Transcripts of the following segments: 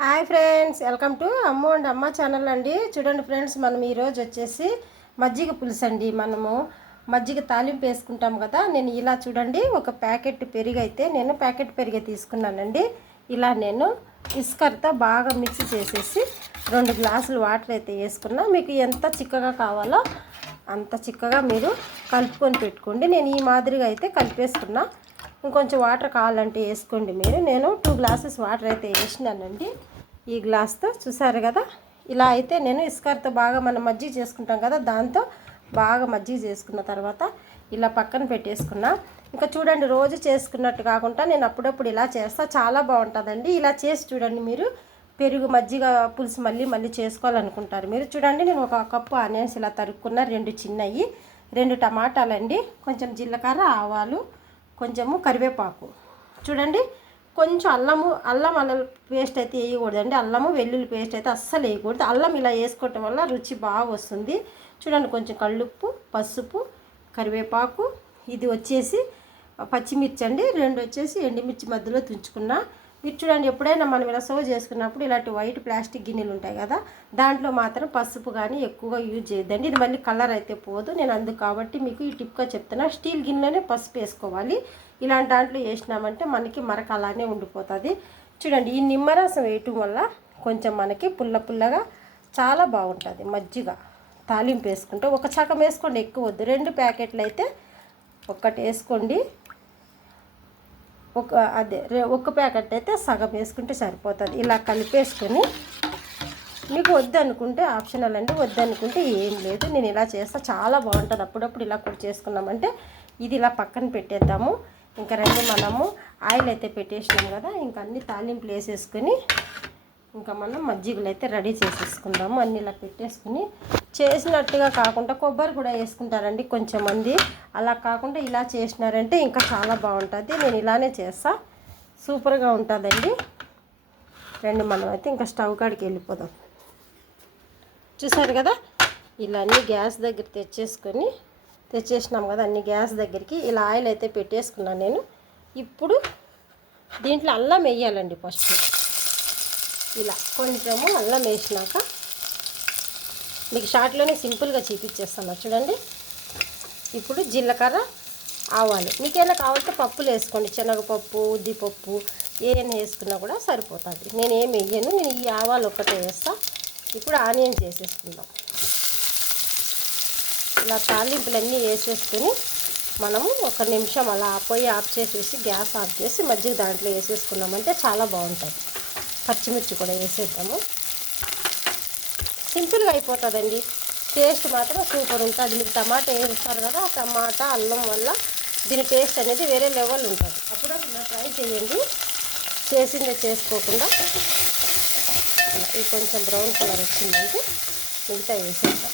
Hi friends welcome to Amma and Amma channel అండి. చూడండి friends మనం ఈరోజు వచ్చేసి మజ్జిగ పులుసు అండి. మనము మజ్జిగ తాలింపు వేసుకుంటాం కదా నేను ఇలా చూడండి ఒక ప్యాకెట్ పెరుగు అయితే నేను ప్యాకెట్ పెరిగే తీసుకున్నానండి. ఇలా నేను ఇసుకతో బాగా మిక్స్ చేసేసి రెండు గ్లాసులు వాటర్ అయితే వేసుకున్నా. మీకు ఎంత చిక్కగా కావాలో అంత చిక్కగా మీరు కలుపుకొని పెట్టుకోండి. నేను ఈ మాదిరిగా అయితే కలిపేసుకున్నా. ఇంకొంచెం వాటర్ కావాలంటే వేసుకోండి మీరు. నేను టూ గ్లాసెస్ వాటర్ అయితే వేసినానండి. ఈ గ్లాస్తో చూసారు కదా? ఇలా అయితే నేను ఇస్కార్తో బాగా మనం మజ్జిగ చేసుకుంటాం కదా? దాంతో బాగా మజ్జిగ చేసుకున్న తర్వాత ఇలా పక్కన పెట్టేసుకున్నా. ఇంకా చూడండి రోజు చేసుకున్నట్టు కాకుండా నేను అప్పుడప్పుడు ఇలా చేస్తా. చాలా బాగుంటుందండి. ఇలా చేసి చూడండి మీరు. పెరుగు మజ్జిగ పులుసు మళ్ళీ మళ్ళీ చేసుకోవాలనుకుంటారు. మీరు చూడండి నేను ఒక కప్పు ఆనియన్స్ ఇలా తరుక్కున్న. రెండు చిన్నవి రెండు టమాటాలండి. కొంచెం జీలకర్ర ఆవాలు కొంచెము కరివేపాకు. చూడండి కొంచెం అల్లము అల్లం అల్లం పేస్ట్ అయితే వేయకూడదండి. అల్లము వెల్లుల్లి పేస్ట్ అయితే అస్సలు వేయకూడదు. అల్లం ఇలా వేసుకోవటం వల్ల రుచి బాగా వస్తుంది. చూడండి కొంచెం కళ్ళుప్పు పసుపు కరివేపాకు. ఇది వచ్చేసి పచ్చిమిర్చి అండి. రెండు వచ్చేసి ఎండుమిర్చి మధ్యలో తుంచుకున్నా మీరు చూడండి ఎప్పుడైనా మనం ఇలా సర్వ్ చేసుకున్నప్పుడు ఇలాంటి వైట్ ప్లాస్టిక్ గిన్నెలు ఉంటాయి కదా దాంట్లో మాత్రం పసుపు కానీ ఎక్కువగా యూజ్ చేయొద్దండి. ఇది మళ్ళీ కలర్ అయితే పోదు. నేను అందుకు కాబట్టి మీకు ఈ టిప్గా చెప్తున్నా స్టీల్ గిన్నెలోనే పసుపు వేసుకోవాలి. ఇలాంటి దాంట్లో వేసినామంటే మనకి మరక అలానే ఉండిపోతుంది. చూడండి ఈ నిమ్మరసం వేయటం వల్ల కొంచెం మనకి పుల్ల పుల్లగా చాలా బాగుంటుంది మజ్జిగ. తాలింపు వేసుకుంటే ఒక చకం వేసుకోండి ఎక్కువ వద్దు. రెండు ప్యాకెట్లు అయితే ఒక్కటి వేసుకోండి. ఒక అదే రే- ఒక ప్యాకెట్ అయితే సగం వేసుకుంటే సరిపోతుంది. ఇలా కలిపేసుకొని మీకు వద్దనుకుంటే ఆప్షనల్ అండి వద్దనుకుంటే ఏం లేదు. నేను ఇలా చేస్తా చాలా బాగుంటుంది. అప్పుడప్పుడు ఇలా కూడా చేసుకున్నామంటే ఇది ఇలా పక్కన పెట్టేద్దాము. ఇంకా రండి మనము ఆయిల్ అయితే పెట్టేసినాం కదా ఇంకా అన్ని తాలింపులు వేసేసుకొని ఇంకా మనం మజ్జిగలు అయితే రెడీ చేసేసుకుందాము. అన్ని ఇలా పెట్టేసుకుని చేసినట్టుగా కాకుండా కొబ్బరి కూడా వేసుకుంటారండి కొంచెం మంది అలా కాకుండా ఇలా చేసినారంటే ఇంకా చాలా బాగుంటుంది. నేను ఇలానే చేస్తా. సూపర్గా ఉంటుందండి. రెండు మనం అయితే ఇంకా స్టవ్ కాడికి వెళ్ళిపోదాం. చూసారు కదా? ఇలా అన్ని గ్యాస్ దగ్గర తెచ్చేసుకొని తెచ్చేసినాం కదా అన్ని గ్యాస్ దగ్గరికి. ఇలా ఆయిల్ అయితే పెట్టేసుకున్నాను నేను. ఇప్పుడు దీంట్లో అల్లం వేయాలండి ఫస్ట్. ఇలా కొంచెము అల్లం వేసినాక మీకు షార్ట్లోనే సింపుల్గా చూపించేస్తాను. చూడండి. ఇప్పుడు జీలకర్ర ఆవాలు. మీకేమైనా కావాలంటే పప్పులు వేసుకోండి. శనగపప్పు ఉద్దిపప్పు ఏమైనా వేసుకున్నా కూడా సరిపోతుంది. నేను ఏం వేయను. నేను ఈ ఆవాలు ఒక్కటే వేస్తా. ఇప్పుడు ఆనియన్స్ వేసేసుకుందాం. ఇలా తాలింపులన్నీ వేసేసుకొని మనము ఒక నిమిషం అలా పొయ్యి ఆఫ్ చేసేసి గ్యాస్ ఆఫ్ చేసి మజ్జిగ దాంట్లో వేసేసుకున్నామంటే చాలా బాగుంటుంది. పచ్చిమిర్చి కూడా వేసేద్దాము. సింపుల్గా అయిపోతుందండి. టేస్ట్ మాత్రం సూపర్ ఉంటుంది. మీరు టమాటా వేస్తారు కదా ఆ టమాటా అల్లం వల్ల దీని టేస్ట్ అనేది వేరే లెవెల్ ఉంటుంది. అప్పుడు ట్రై చేయండి. చేసిందే చేసుకోకుండా. ఇది కొంచెం బ్రౌన్ కలర్ వచ్చిందంటే మిగతా వేసేద్దాం.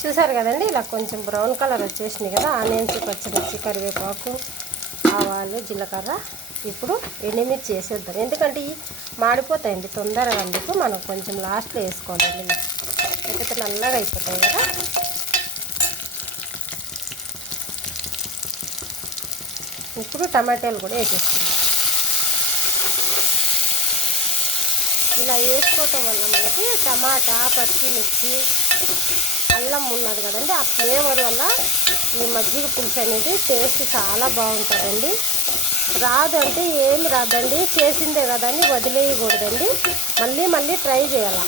చూసారు కదండి ఇలా కొంచెం బ్రౌన్ కలర్ వచ్చేసింది కదా ఆనియన్స్ పచ్చిమిర్చి కరివేపాకు ఆవాలు జీలకర్ర ఇప్పుడు ఎండుమిర్చి వేసేద్దాం. ఎందుకంటే మాడిపోతాయండి తొందరగా అందుకు మనం కొంచెం లాస్ట్లో వేసుకోవాలండి లేకపోతే నల్లగా అయిపోతాయి కదా. ఇప్పుడు టమాటాలు కూడా వేసేస్తున్నాం ఇలా వేసుకోవటం వల్ల మనకి టమాటా పచ్చిమిర్చి అల్లం ఉన్నది కదండి ఆ ఫ్లేవర్ వల్ల ఈ మజ్జిగ పులుసు అనేది టేస్ట్ చాలా బాగుంటుందండి. రాదంటే ఏం రాదండి చేసిందే కదండి వదిలేయకూడదండి. మళ్ళీ మళ్ళీ ట్రై చేయాలి.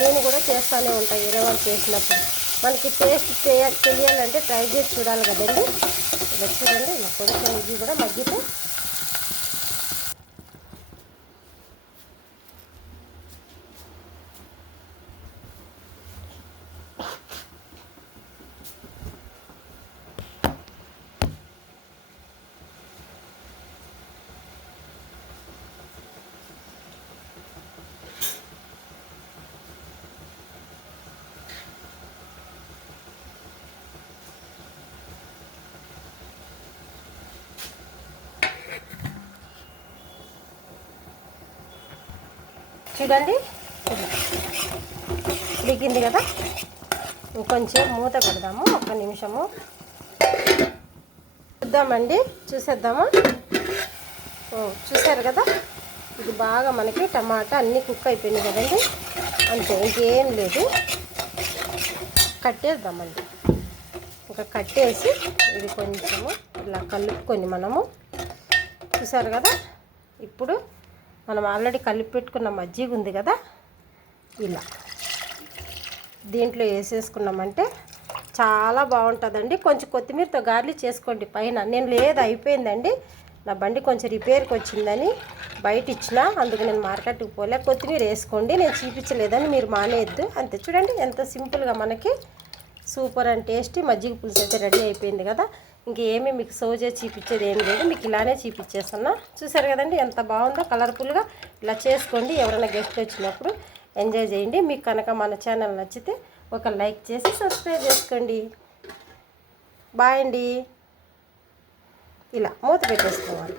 నేను కూడా చేస్తూనే ఉంటాను వేరే వాళ్ళు చేసినప్పుడు. మనకి టేస్ట్ చేయ తెలియాలంటే ట్రై చేసి చూడాలి కదండి. ఇలా చూడండి ఇలా కొంచెం ఇది కూడా మగ్గితే చూడండి. దిగింది కదా? ఇంకొంచెం మూత పెడదాము ఒక నిమిషము. చూద్దామండి చూసేద్దాము? చూసారు కదా? ఇది బాగా మనకి టమాటా అన్నీ కుక్ అయిపోయింది కదండి? అంతే ఇంకేం లేదు. కట్టేద్దామండి. ఇంకా కట్టేసి ఇది కొంచెము ఇలా కలుపుకొని మనము. చూసారు కదా? ఇప్పుడు మనం ఆల్రెడీ కలిపి పెట్టుకున్న మజ్జిగ ఉంది కదా? ఇలా. దీంట్లో వేసేసుకున్నామంటే చాలా బాగుంటుందండి. కొంచెం కొత్తిమీరతో గార్లీ చేసుకోండి పైన. నేను లేదు అయిపోయిందండి. నా బండి కొంచెం రిపేర్కి వచ్చిందని బయట ఇచ్చిన అందుకు నేను మార్కెట్కి పోలే. కొత్తిమీర వేసుకోండి నేను చూపించలేదని మీరు మానేయద్దు. అంతే చూడండి ఎంత సింపుల్గా మనకి సూపర్ అండ్ టేస్టీ మజ్జిగ పులుసు అయితే రెడీ అయిపోయింది కదా. ఇంకేమి మీకు సోజే చూపించేది ఏం లేదు. మీకు ఇలానే చూపించేస్తున్నా. చూసారు కదండి ఎంత బాగుందో కలర్ఫుల్గా ఇలా చేసుకోండి. ఎవరైనా గెస్ట్ వచ్చినప్పుడు ఎంజాయ్ చేయండి. మీకు కనుక మన ఛానల్ నచ్చితే ఒక లైక్ చేసి సబ్స్క్రైబ్ చేసుకోండి. బాయ్ అండి. ఇలా మూత పెట్టేసుకోవాలి.